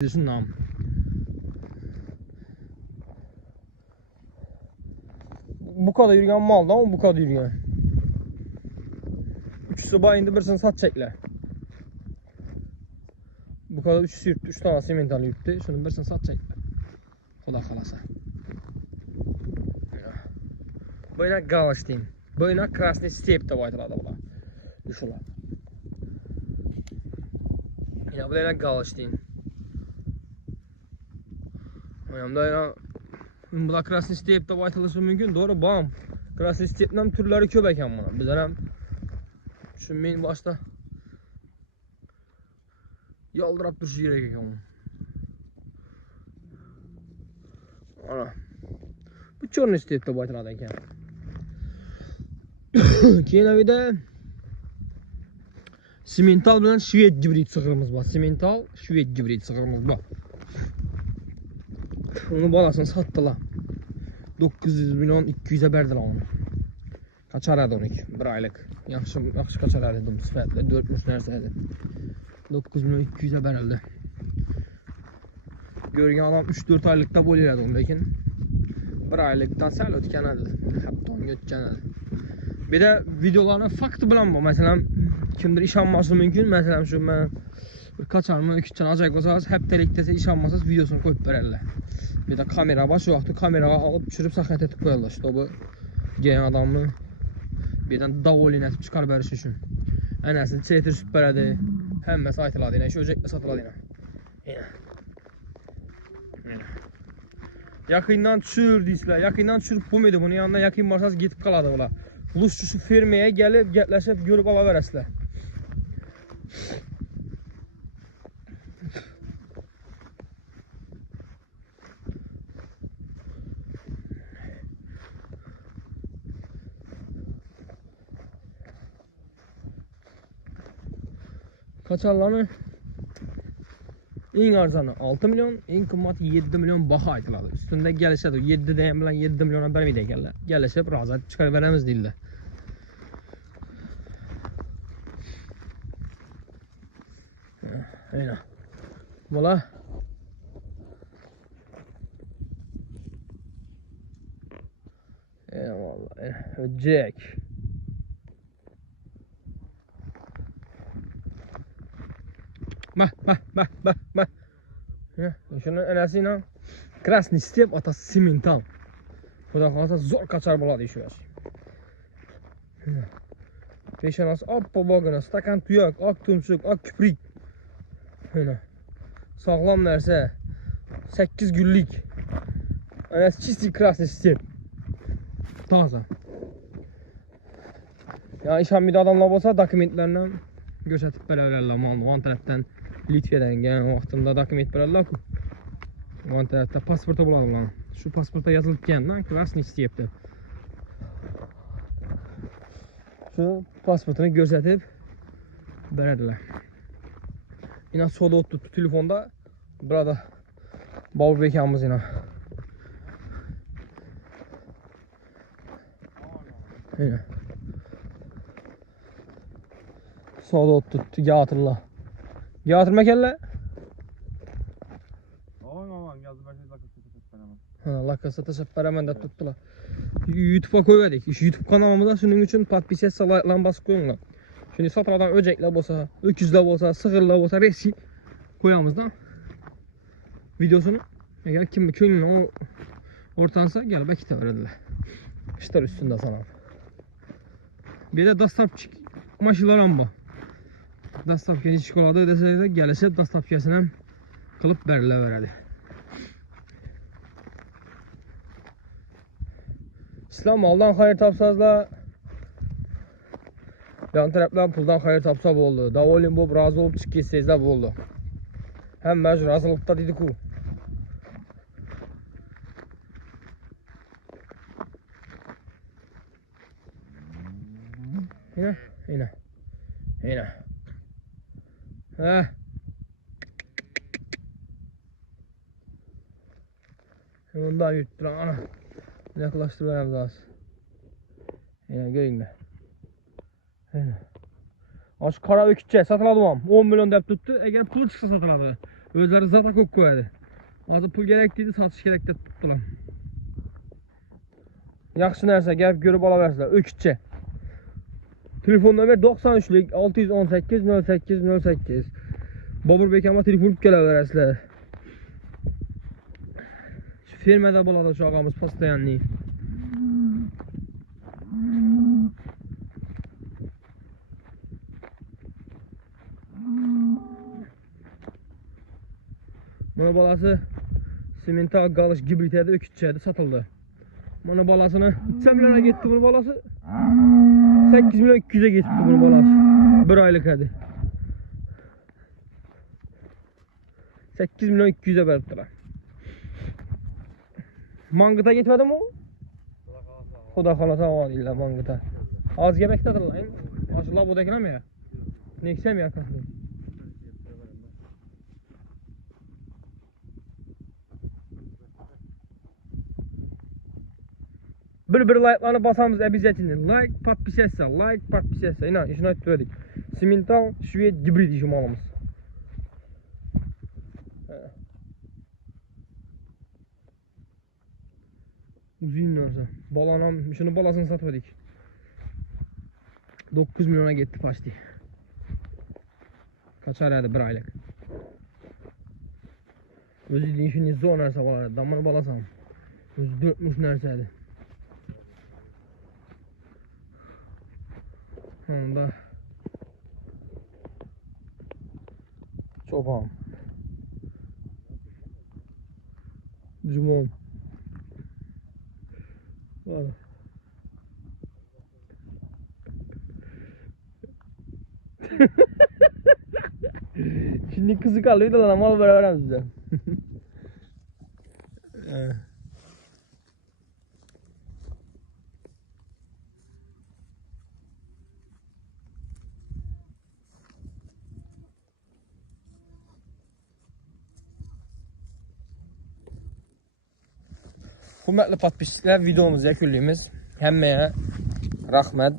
Nam. Bu kadar yürüyen maldı ama bu kadar yürüyen. Üçüsü bayındı birisini satacaklar. Bu kadar üçüsü yürüttü. 3 tane simental yürüttü. Şunun birisini satacaklar. Kola kalasa. Böyle Галштин. Böyle Красный степь de baytıladı bula. Düşüler. Ya böyle Галштин. Oyamda ya bula Красный степь de baytılışı mümkün. Doğru bam. Красный степ'den türleri köp ekan buna. Bizler hem düşünmeyin başta yaldırap duruşu gerek ekan buna. Ana. Bu Черный степь de baytıladı ekan. Keyin bir de simental bilen Şved gibrit sığırımız var. Simental Şved gibrit sığırımız var. Onu balasını sattılar. 900 milyon 200'e verdiler onu. Kaçar adı 12 bir aylık. Yaxşı kaçar adı dedim sıfatla 400 nerseydi. 9 milyon 200'e verildi. Görgen adam 3-4 aylıkta boluyordu onu lekin bir aylıktan sel ötken adı. Hatta onu ötken adı. Bir de videolarına faktı bilen bu. Mesela kimdir iş alması mümkün. Mesela şu ben bir kaçarma 2 tane acayip olsanız hep delikte iş almasınız videosunu koyup verirler. Bir de kamera var. Şu vaxtı kamera alıp düşürüp saxnet etib koyarlar. İşte bu gen adamı birdən davolin etib çıxar bərisi üçün. Ənəsini çetir süpərədi. Həmməsi aytıladı yine. İşi öcəklə satıladı yine. Yakından düşür deyislər. Yakından düşürüb bu muydu? Bunun yanında yakın varsanız getib qaladı ola. Lusçusu firmaya gəlib, gətləşib, görüb ala verəsilər. Kaçarlarını en arzanı 6 milyon, en kımmatı 7 milyon baha aytıladı. Üstünde gəlişə də 7 deyəm bilən 7 milyona bərməydə gəllər. Gəlişib razı çıxar verəmiz deyirlər. Aynen. Mola. Vallahi öcek. Bak. Ya, şunun enəsiyle Красный степь atası simental. Xuda qalsa zor kaçar buladı işi var. Peşanası appa bagana, stakan tuyak, ak tumsuk, ak küprik. Sağlam nerse 8 güllük. Enəsi çisti Красный степь. Taza. Ya işan bir adamlar olsa dokumentlərindən göstərib verərlər malını. O tərəfdən Litviyədən gələn vaxtında dokument verərlər ki. O tərəfdə pasportu buladı lan. Şu pasporta yazılıb gələn Красный степьdir. Şu pasportunu göstərib verərlər. Yine soda ottu telefonda. Burada Babur bekamız yine. Yine. Soda ottu yatırla. Yatırma kelle. Lakasa teşekkür de tuttular. YouTube'a koyuverdik. YouTube kanalımıza şunun için podpisiyet lambası koyunlar. Şimdi satıladan öcekler olsa, öküzler olsa, sığırlar olsa resim koyamızdan videosunu. Eğer kim köyünün o ortansa gel belki de verirler. İşler üstünde sana. Bir de dastapçı maşılar amba. Dastapçı çikolata deseydi gelirse dastapçısına kılıp verirler. İslam maldan hayır tapsazlar. Yan tarafdan puldan hayır tapsa oldu. Davolin bu razı olup çık geçseyizler oldu. Hem mecbur razılıkta dedik o. Yine. Heh. Ondan yürüttüler ana. Yaklaştı verem daha. Yine göreyim de. Aç kara ökütçe satıladı mı? 10 milyon deyip tuttu. Eğer pul çıksa satıladı. Özləri zata ko'p qo'yadi. Hozir pul kerak deydi, sotish kerak deb tutdilar. Yaxshi narsa, gap ko'rib olaversizlar. O'kitcha. Telefon nomer 93lik 618 08 08. Boburbek aka telefon kelaverasizlar. Shu fermada bo'ladi shu og'amiz postoyanniy. Mana bolasi semental galish gibrid edi, o'kitchadi, sotildi. Mana bolasini 3 millionga ketdi buni bolasi. 8 million 200 ga ketdi buni bolasi. 1 oylik edi. 8 million 200 ga beribdilar. Mangıta ketmadimi u? Xudo xolasa olinglar mangıta. Hozirga bektadirlar. Hozir labodakami ya? Nexia yakasida. Bir like'larını basamiz обязательно. Like, подписаться, like, подписаться. İnan, işini aytib Simental Şved gibrid işim alamiz. Uzun narsa. Balanam, şunu balasını satmadık. 9 milyona gitti paşti. Kaçar edi 1 aylık. Özü deyişini zor narsa balar. Damını balasam. Özü 4'müş narsa edi. Onda çoban Cumon var. Şimdi kızı kalıyordu lan ama beraber size. Hürmetli podpishchilar, videomiz yakunlaymiz. Hammaga rahmat.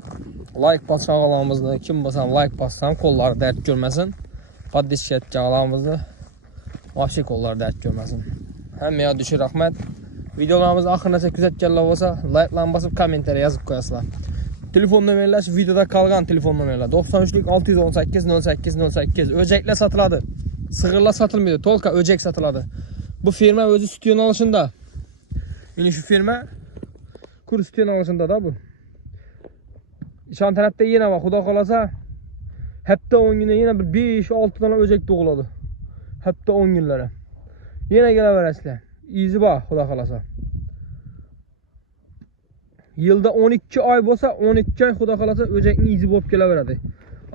Like bosganlarimizni kim bo'lsa like bossam qo'llari dard ko'rmasin. Podpishga etganlarimizni vobshe qo'llari dard ko'rmasin. Hammaga dushi rahmat. Videolarimizni oxirigacha kuzatganlar bo'lsa, like'larni bosib, kommentariy yozib qo'yasizlar. Telefon nomerlar shu videoda qolgan telefon nomerlar 93lik 618 08 08. O'jaklar sotiladi. Sig'irlar sotilmaydi, to'lqa o'jak sotiladi. Bu firma o'zi sutyon olishida. Yine şu firma Kurdistan alışında da bu. İşan tarafta yine bak, Xudo xolasa hafta 10 güne yine bir 5-6 tane öcek doğuladı. Hafta 10 günlere. Yine geleverasizlar. İzi bak Xudo xolasa. Yılda 12 ay bo'lsa 12 ay Xudo xolasa öcekning izi bo'lib kelaveradi.